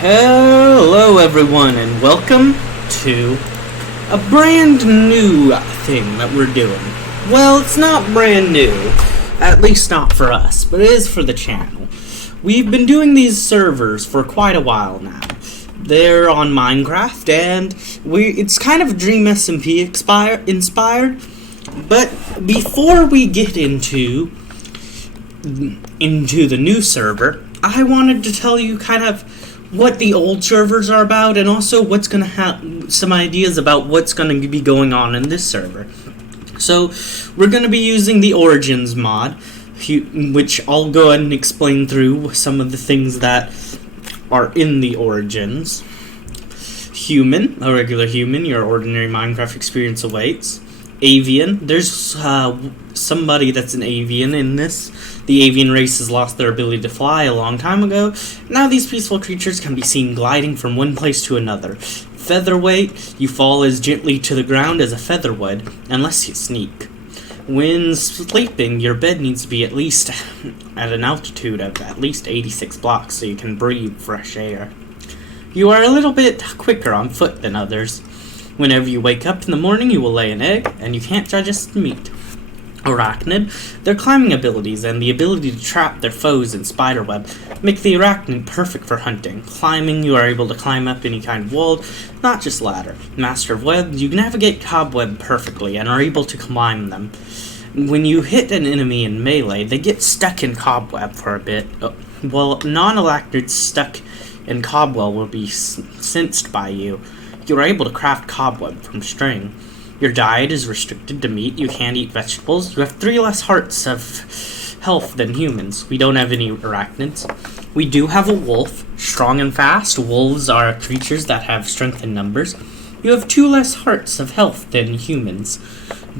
Hello everyone and welcome to a brand new thing that we're doing. Well, it's not brand new, at least not for us, but it is for the channel. We've been doing these servers for quite a while now. They're on Minecraft and it's kind of Dream SMP inspired, but before we get into the new server, I wanted to tell you kind of what the old servers are about, and also what's going to have some ideas about what's going to be going on in this server. So we're going to be using the Origins mod, which I'll go ahead and explain through some of the things that are in the Origins. Human, a regular human, your ordinary Minecraft experience awaits. Avian, there's somebody that's an avian in this. The avian race has lost their ability to fly a long time ago. Now these peaceful creatures can be seen gliding from one place to another. Featherweight, you fall as gently to the ground as a feather would, unless you sneak. When sleeping, your bed needs to be at least at an altitude of at least 86 blocks so you can breathe fresh air. You are a little bit quicker on foot than others. Whenever you wake up in the morning, you will lay an egg, and you can't digest meat. Arachnid, their climbing abilities and the ability to trap their foes in spiderweb make the arachnid perfect for hunting. Climbing, you are able to climb up any kind of wall, not just ladder. Master of web, you navigate cobweb perfectly and are able to climb them. When you hit an enemy in melee, they get stuck in cobweb for a bit. While non-arachnids stuck in cobweb will be sensed by you. You are able to craft cobweb from string. Your diet is restricted to meat. You can't eat vegetables. You have 3 less hearts of health than humans. We don't have any arachnids. We do have a wolf, strong and fast. Wolves are creatures that have strength in numbers. You have 2 less hearts of health than humans.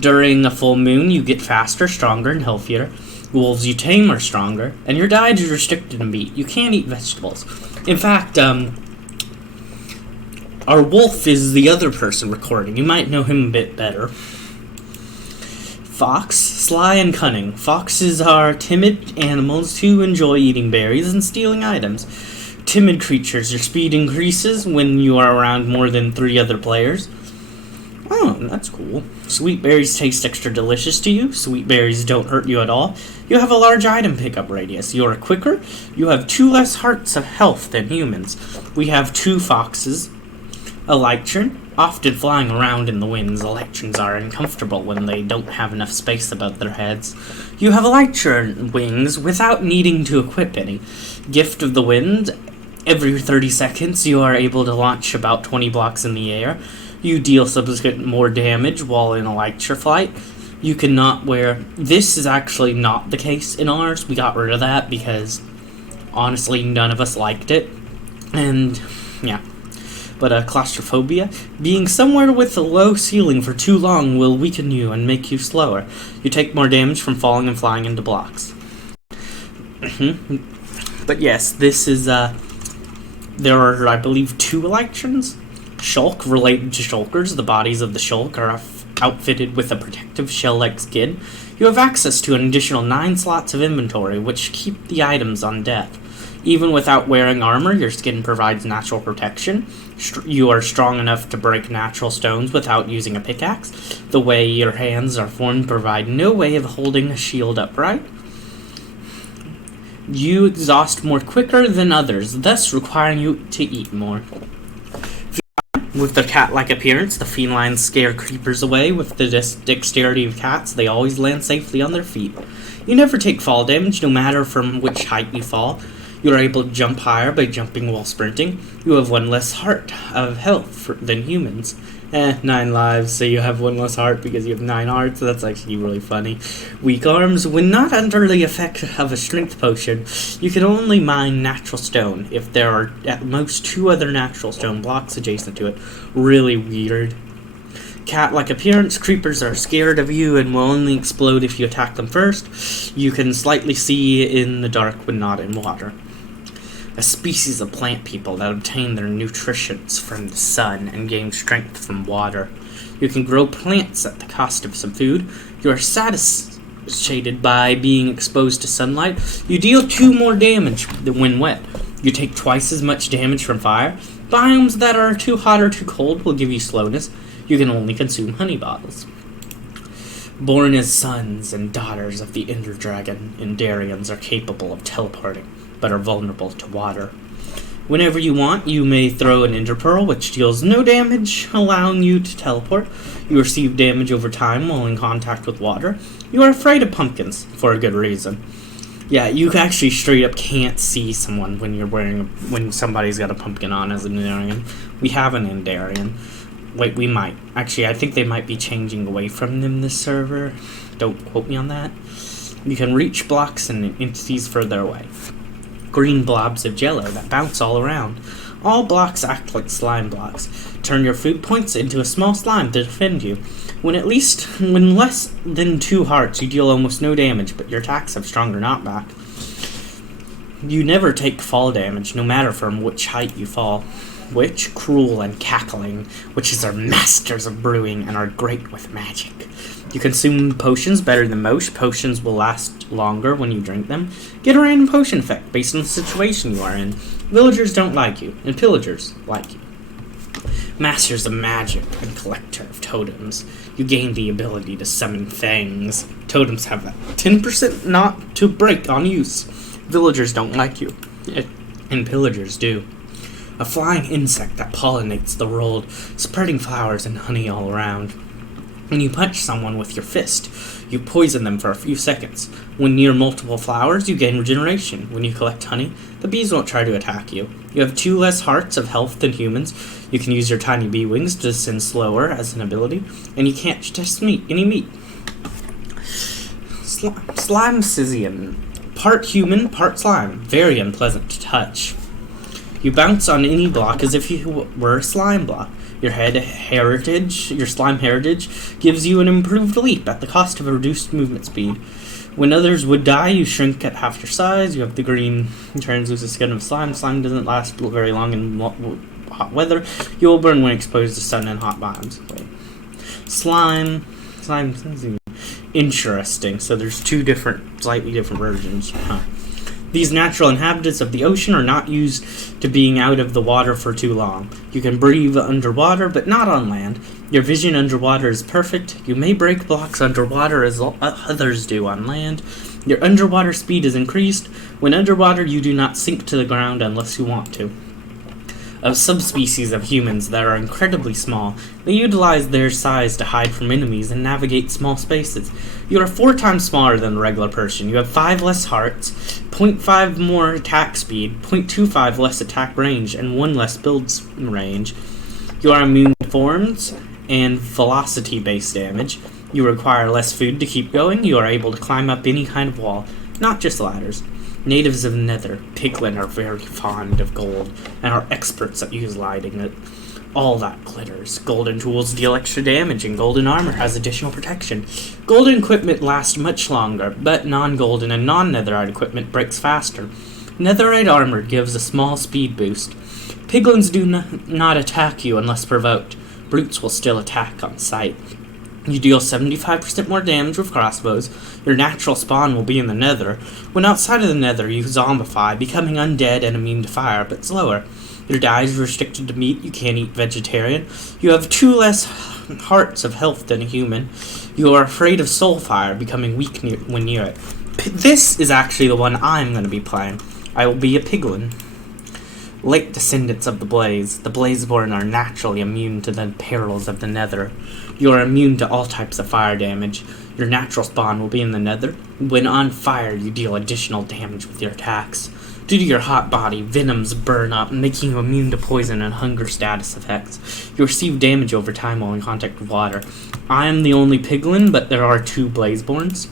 During a full moon, you get faster, stronger, and healthier. Wolves you tame are stronger, and your diet is restricted to meat. You can't eat vegetables. In fact, our wolf is the other person recording. You might know him a bit better. Fox, sly and cunning. Foxes are timid animals who enjoy eating berries and stealing items. Timid creatures. Your speed increases when you are around more than 3 other players. Oh, that's cool. Sweet berries taste extra delicious to you. Sweet berries don't hurt you at all. You have a large item pickup radius. You are quicker. You have 2 less hearts of health than humans. We have 2 foxes. Elytron, often flying around in the winds. Elytrons are uncomfortable when they don't have enough space above their heads. You have Elytron wings without needing to equip any. Gift of the wind, every 30 seconds you are able to launch about 20 blocks in the air. You deal subsequent more damage while in Elytra flight. You cannot wear... This is actually not the case in ours. We got rid of that because, honestly, none of us liked it. And, yeah. But claustrophobia, being somewhere with a low ceiling for too long will weaken you and make you slower. You take more damage from falling and flying into blocks. But yes, this is, there are, I believe, 2 Elytrons. Shulk, related to Shulkers. The bodies of the Shulk are outfitted with a protective shell-like skin. You have access to an additional 9 slots of inventory, which keep the items on death. Even without wearing armor, your skin provides natural protection. You are strong enough to break natural stones without using a pickaxe. The way your hands are formed provide no way of holding a shield upright. You exhaust more quicker than others, thus requiring you to eat more. With their cat-like appearance, the felines scare creepers away. With the dexterity of cats, they always land safely on their feet. You never take fall damage, no matter from which height you fall. You are able to jump higher by jumping while sprinting. You have 1 less heart of health than humans. 9 lives, so you have 1 less heart because you have 9 hearts. That's actually really funny. Weak arms. When not under the effect of a strength potion, you can only mine natural stone if there are at most 2 other natural stone blocks adjacent to it. Really weird. Cat-like appearance. Creepers are scared of you and will only explode if you attack them first. You can slightly see in the dark when not in water. A species of plant people that obtain their nutritions from the sun and gain strength from water. You can grow plants at the cost of some food. You are satiated by being exposed to sunlight. You deal 2 more damage when wet. You take twice as much damage from fire. Biomes that are too hot or too cold will give you slowness. You can only consume honey bottles. Born as sons and daughters of the Ender Dragon, Endarians are capable of teleporting, but are vulnerable to water. Whenever you want, you may throw an Ender Pearl, which deals no damage, allowing you to teleport. You receive damage over time while in contact with water. You are afraid of pumpkins, for a good reason. Yeah, you actually straight up can't see someone when somebody's got a pumpkin on as an Endarian. We have an Endarian. Wait, we might. Actually, I think they might be changing away from them this server. Don't quote me on that. You can reach blocks and entities further away. Green blobs of jello that bounce all around. All blocks act like slime blocks. Turn your food points into a small slime to defend you. When less than 2 hearts, you deal almost no damage, but your attacks have stronger knockback. You never take fall damage, no matter from which height you fall. Witch, Cruel, and Cackling, witches are masters of brewing and are great with magic. You consume potions better than most. Potions will last longer when you drink them. Get a random potion effect based on the situation you are in. Villagers don't like you, and pillagers like you. Masters of magic and collector of totems. You gain the ability to summon fangs. Totems have a 10% not to break on use. Villagers don't like you, and pillagers do. A flying insect that pollinates the world, spreading flowers and honey all around. When you punch someone with your fist, you poison them for a few seconds. When near multiple flowers, you gain regeneration. When you collect honey, the bees won't try to attack you. You have 2 less hearts of health than humans. You can use your tiny bee wings to descend slower as an ability, and you can't test any meat. Slime Scythian. Part human, part slime. Very unpleasant to touch. You bounce on any block as if you were a slime block. Your slime heritage, gives you an improved leap at the cost of a reduced movement speed. When others would die, you shrink at half your size. You have the green translucent skin of slime. Slime doesn't last very long in hot weather. You will burn when exposed to sun and hot biomes. Slime, interesting. So there's 2 slightly different versions. These natural inhabitants of the ocean are not used to being out of the water for too long. You can breathe underwater, but not on land. Your vision underwater is perfect. You may break blocks underwater as others do on land. Your underwater speed is increased. When underwater, you do not sink to the ground unless you want to. A subspecies of humans that are incredibly small. They utilize their size to hide from enemies and navigate small spaces. You are 4 times smaller than the regular person. You have 5 less hearts, 0.5 more attack speed, 0.25 less attack range, and 1 less build range. You are immune to thorns and velocity-based damage. You require less food to keep going. You are able to climb up any kind of wall, not just ladders. Natives of Nether, Piglin, are very fond of gold and are experts at utilizing it. All that glitters. Golden tools deal extra damage, and golden armor has additional protection. Golden equipment lasts much longer, but non-golden and non-netherite equipment breaks faster. Netherite armor gives a small speed boost. Piglins do not attack you unless provoked. Brutes will still attack on sight. You deal 75% more damage with crossbows. Your natural spawn will be in the nether. When outside of the nether, you zombify, becoming undead and immune to fire, but slower. Your diet is restricted to meat. You can't eat vegetarian. You have 2 less hearts of health than a human. You are afraid of soul fire, becoming weak when near it. This is actually the one I'm going to be playing. I will be a piglin. Late descendants of the Blaze. The Blazeborn are naturally immune to the perils of the nether. You are immune to all types of fire damage. Your natural spawn will be in the nether. When on fire, you deal additional damage with your attacks. Due to your hot body, venoms burn up, making you immune to poison and hunger status effects. You receive damage over time while in contact with water. I am the only piglin, but there are 2 Blazeborns.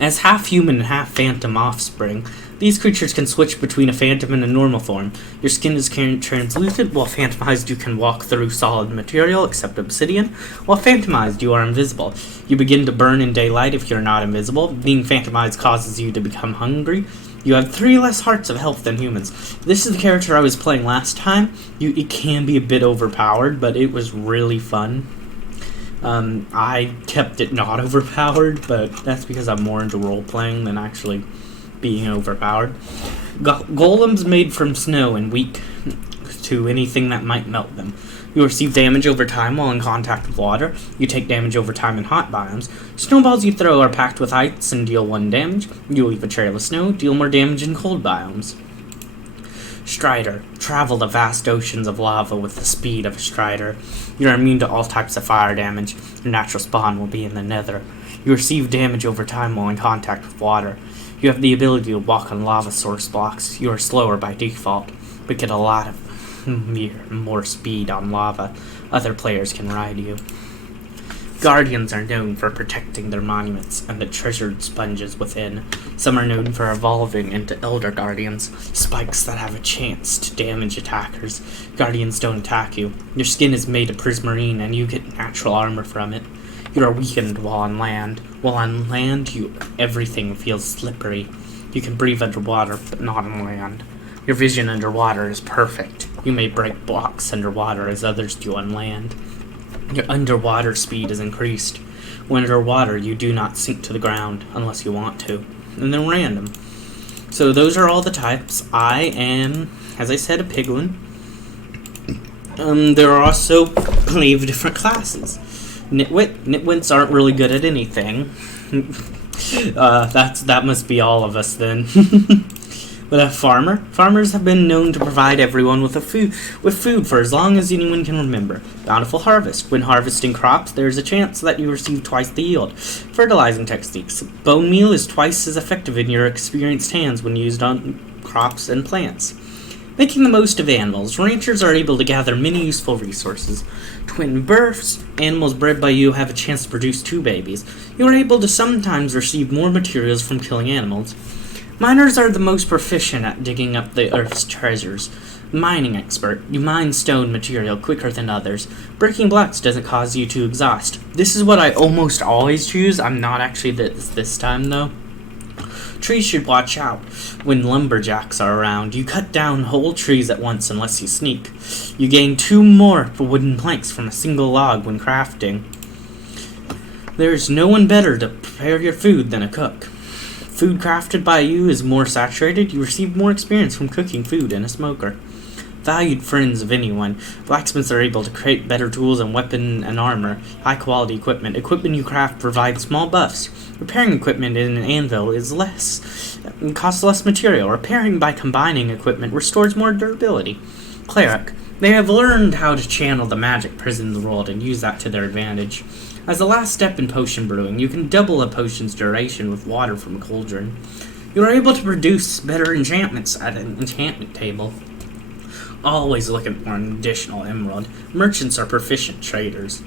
As half human and half phantom offspring, these creatures can switch between a phantom and a normal form. Your skin is translucent. While phantomized, you can walk through solid material, except obsidian. While phantomized, you are invisible. You begin to burn in daylight if you're not invisible. Being phantomized causes you to become hungry. You have 3 less hearts of health than humans. This is the character I was playing last time. It can be a bit overpowered, but it was really fun. I kept it not overpowered, but that's because I'm more into role-playing than actually being overpowered. Golems made from snow and weak to anything that might melt them. You receive damage over time while in contact with water. You take damage over time in hot biomes. Snowballs you throw are packed with ice and deal 1 damage. You leave a trail of snow, deal more damage in cold biomes. Strider. Travel the vast oceans of lava with the speed of a strider. You're immune to all types of fire damage. Your natural spawn will be in the nether. You receive damage over time while in contact with water. You have the ability to walk on lava source blocks. You are slower by default, but get a lot of more speed on lava. Other players can ride you. Guardians are known for protecting their monuments and the treasured sponges within. Some are known for evolving into Elder Guardians, spikes that have a chance to damage attackers. Guardians don't attack you. Your skin is made of prismarine and you get natural armor from it. You are weakened while on land. While on land, everything feels slippery. You can breathe underwater, but not on land. Your vision underwater is perfect. You may break blocks underwater as others do on land. Your underwater speed is increased. When underwater, you do not sink to the ground unless you want to. And they're random. So those are all the types. I am, as I said, a piglin. There are also plenty of different classes. Nitwit. Nitwits aren't really good at anything. That must be all of us then. But a farmer. Farmers have been known to provide everyone with food for as long as anyone can remember. Bountiful harvest. When harvesting crops, there is a chance that you receive twice the yield. Fertilizing techniques. Bone meal is twice as effective in your experienced hands when used on crops and plants. Making the most of animals. Ranchers are able to gather many useful resources. Twin births. Animals bred by you have a chance to produce 2 babies. You are able to sometimes receive more materials from killing animals. Miners are the most proficient at digging up the earth's treasures. Mining expert. You mine stone material quicker than others. Breaking blocks doesn't cause you to exhaust. This is what I almost always choose. I'm not actually this time though. Trees should watch out when lumberjacks are around. You cut down whole trees at once unless you sneak. You gain 2 more wooden planks from a single log when crafting. There is no one better to prepare your food than a cook. Food crafted by you is more saturated. You receive more experience from cooking food in a smoker. Valued friends of anyone. Blacksmiths are able to create better tools and weapon and armor. High quality equipment. Equipment you craft provides small buffs. Repairing equipment in an anvil is less. It costs less material. Repairing by combining equipment restores more durability. Cleric. They have learned how to channel the magic present in the world and use that to their advantage. As a last step in potion brewing, you can double a potion's duration with water from a cauldron. You are able to produce better enchantments at an enchantment table. Always looking for an additional emerald. Merchants are proficient traders.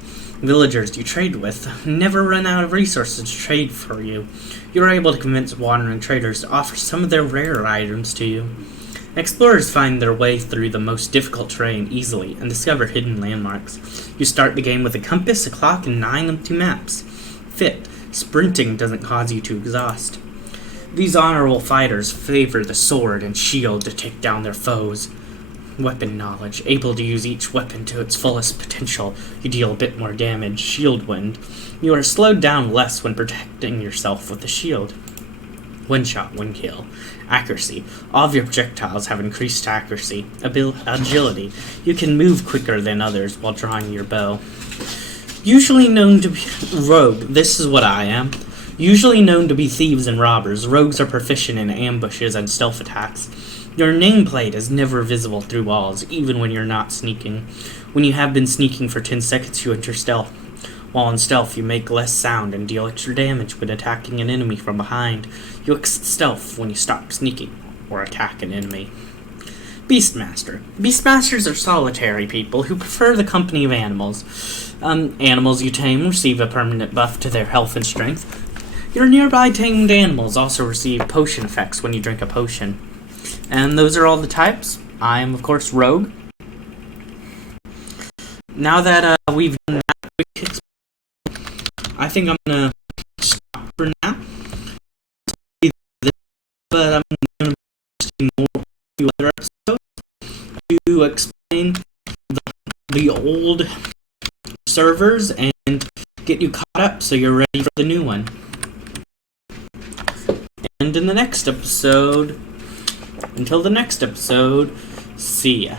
Villagers you trade with never run out of resources to trade for you. You are able to convince wandering traders to offer some of their rarer items to you. Explorers find their way through the most difficult terrain easily and discover hidden landmarks. You start the game with a compass, a clock, and 9 empty maps. Fit. Sprinting doesn't cause you to exhaust. These honorable fighters favor the sword and shield to take down their foes. Weapon knowledge. Able to use each weapon to its fullest potential. You deal a bit more damage. Shield wind. You are slowed down less when protecting yourself with the shield. One shot, one kill. Accuracy. All of your projectiles have increased accuracy. Agility. You can move quicker than others while drawing your bow. Usually known to be rogue. This is what I am. Usually known to be thieves and robbers. Rogues are proficient in ambushes and stealth attacks. Your nameplate is never visible through walls, even when you're not sneaking. When you have been sneaking for 10 seconds, you enter stealth. While in stealth, you make less sound and deal extra damage when attacking an enemy from behind. You exit stealth when you stop sneaking or attack an enemy. Beastmaster. Beastmasters are solitary people who prefer the company of animals. Animals you tame receive a permanent buff to their health and strength. Your nearby tamed animals also receive potion effects when you drink a potion. And those are all the types. I am, of course, Rogue. Now that we've done that quick, I think I'm going to stop for now. But I'm going to do more a few other episodes to explain the old servers and get you caught up so you're ready for the new one. And in the next episode, until the next episode, see ya.